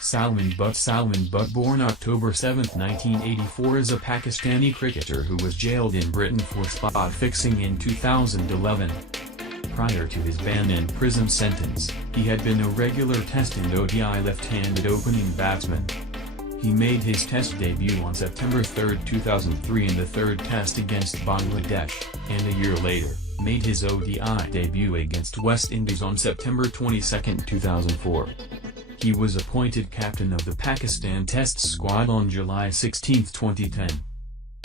Salman Butt, born October 7, 1984, is a Pakistani cricketer who was jailed in Britain for spot fixing in 2011. Prior to his ban and prison sentence, he had been a regular Test and ODI left-handed opening batsman. He made his Test debut on September 3, 2003 in the third Test against Bangladesh, and a year later, made his ODI debut against West Indies on September 22, 2004. He was appointed captain of the Pakistan Test squad on July 16, 2010.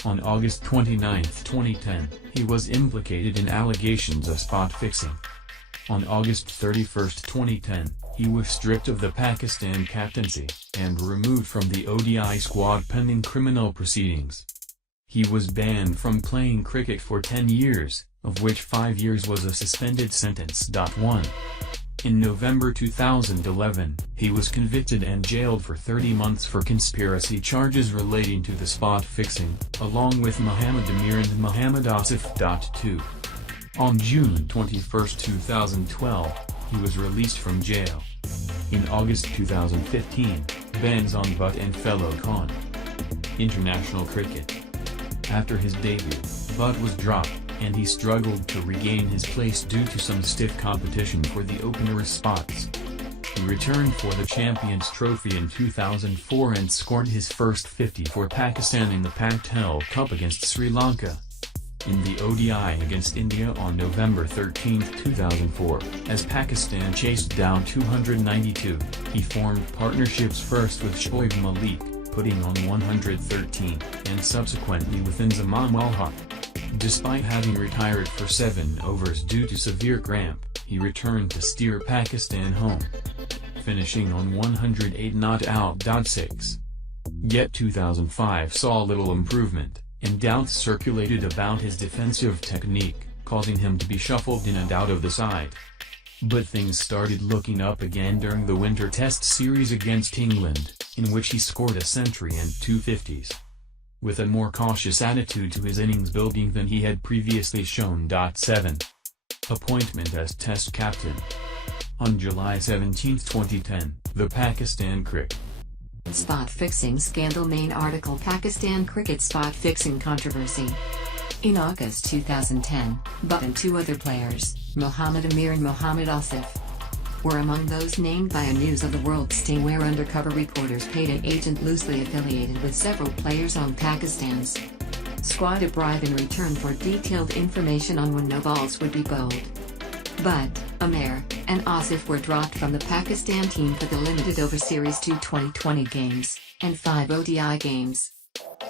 On August 29, 2010, he was implicated in allegations of spot fixing. On August 31, 2010, he was stripped of the Pakistan captaincy, and removed from the ODI squad pending criminal proceedings. He was banned from playing cricket for 10 years, of which 5 years was a suspended sentence. 1. In November 2011, he was convicted and jailed for 30 months for conspiracy charges relating to the spot fixing, along with Mohammad Amir and Mohammad Asif. 2. On June 21, 2012, he was released from jail. In August 2015, bans on Butt and fellow Khan. International cricket. After his debut, Butt was dropped, and he struggled to regain his place due to some stiff competition for the opener's spots. He returned for the Champions Trophy in 2004 and scored his first 50 for Pakistan in the Paktel Cup against Sri Lanka. In the ODI against India on November 13, 2004, as Pakistan chased down 292, he formed partnerships first with Shoaib Malik, putting on 113, and subsequently with Inzamam ul-Haq. Despite having retired for 7 overs due to severe cramp, he returned to steer Pakistan home, finishing on 108 not out. 6. Yet 2005 saw little improvement, and doubts circulated about his defensive technique, causing him to be shuffled in and out of the side. But things started looking up again during the Winter Test series against England, in which he scored a century and 2 50s. With a more cautious attitude to his innings building than he had previously shown. 7. Appointment as Test captain. On July 17, 2010, the Pakistan Crickter. Spot fixing scandal. Main article: Pakistan cricket spot fixing controversy. In August 2010, Butt and 2 other players, Mohammad Amir and Mohammad Asif, were among those named by a News of the World sting where undercover reporters paid an agent loosely affiliated with several players on Pakistan's squad a bribe in return for detailed information on when no balls would be bowled. But Amir and Asif were dropped from the Pakistan team for the limited over Series 2 2020 games, and 5 ODI games.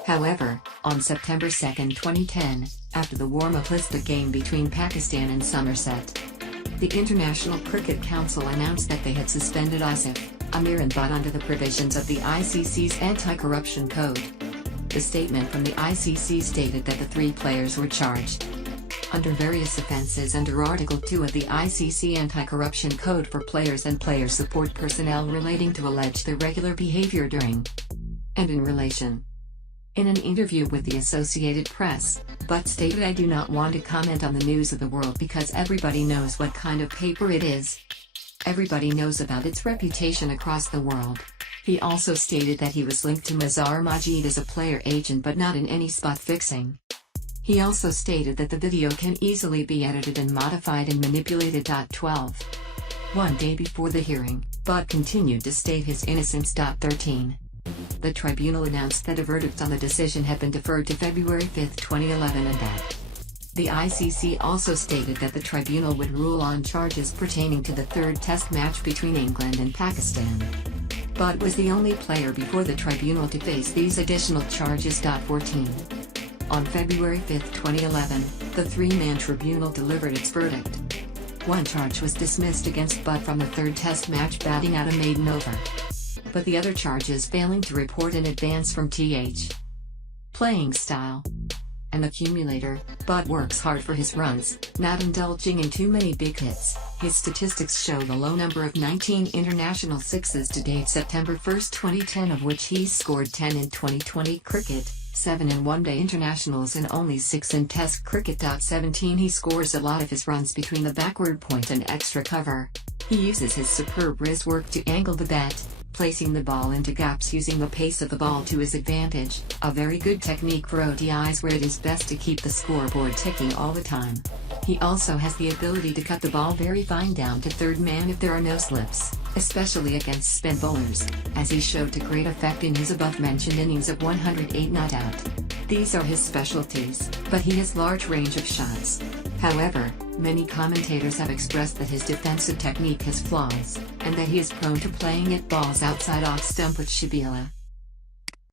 However, on September 2, 2010, after the warm-up listed game between Pakistan and Somerset, the International Cricket Council announced that they had suspended Asif, Amir and Butt under the provisions of the ICC's Anti-Corruption Code. The statement from the ICC stated that the 3 players were charged under various offences under Article 2 of the ICC Anti-Corruption Code for players and player support personnel relating to alleged irregular behaviour during and in relation. In an interview with the Associated Press, Butt stated, "I do not want to comment on the News of the World because everybody knows what kind of paper it is. Everybody knows about its reputation across the world." He also stated that he was linked to Mazhar Majid as a player agent but not in any spot fixing. He also stated that the video can easily be edited and modified and manipulated. 12. One day before the hearing, Butt continued to state his innocence. 13. The tribunal announced that a verdict on the decision had been deferred to February 5, 2011 and that the ICC also stated that the tribunal would rule on charges pertaining to the third Test match between England and Pakistan. Butt was the only player before the tribunal to face these additional charges. 14. On February 5, 2011, the 3-man tribunal delivered its verdict. One charge was dismissed against Butt from the third Test match batting out a maiden over, but the other charges failing to report in advance from th. playing style. An accumulator, Butt works hard for his runs, not indulging in too many big hits. His statistics show the low number of 19 international sixes to date September 1, 2010, of which he's scored 10 in 2020 cricket, 7 in one-day internationals and only 6 in Test cricket. 17. He scores a lot of his runs between the backward point and extra cover. He uses his superb wrist work to angle the bat, placing the ball into gaps using the pace of the ball to his advantage, a very good technique for ODIs where it is best to keep the scoreboard ticking all the time. He also has the ability to cut the ball very fine down to third man if there are no slips, especially against spin bowlers, as he showed to great effect in his above-mentioned innings of 108 not out. These are his specialties, but he has large range of shots. However, many commentators have expressed that his defensive technique has flaws, and that he is prone to playing at balls outside off stump with Shabila.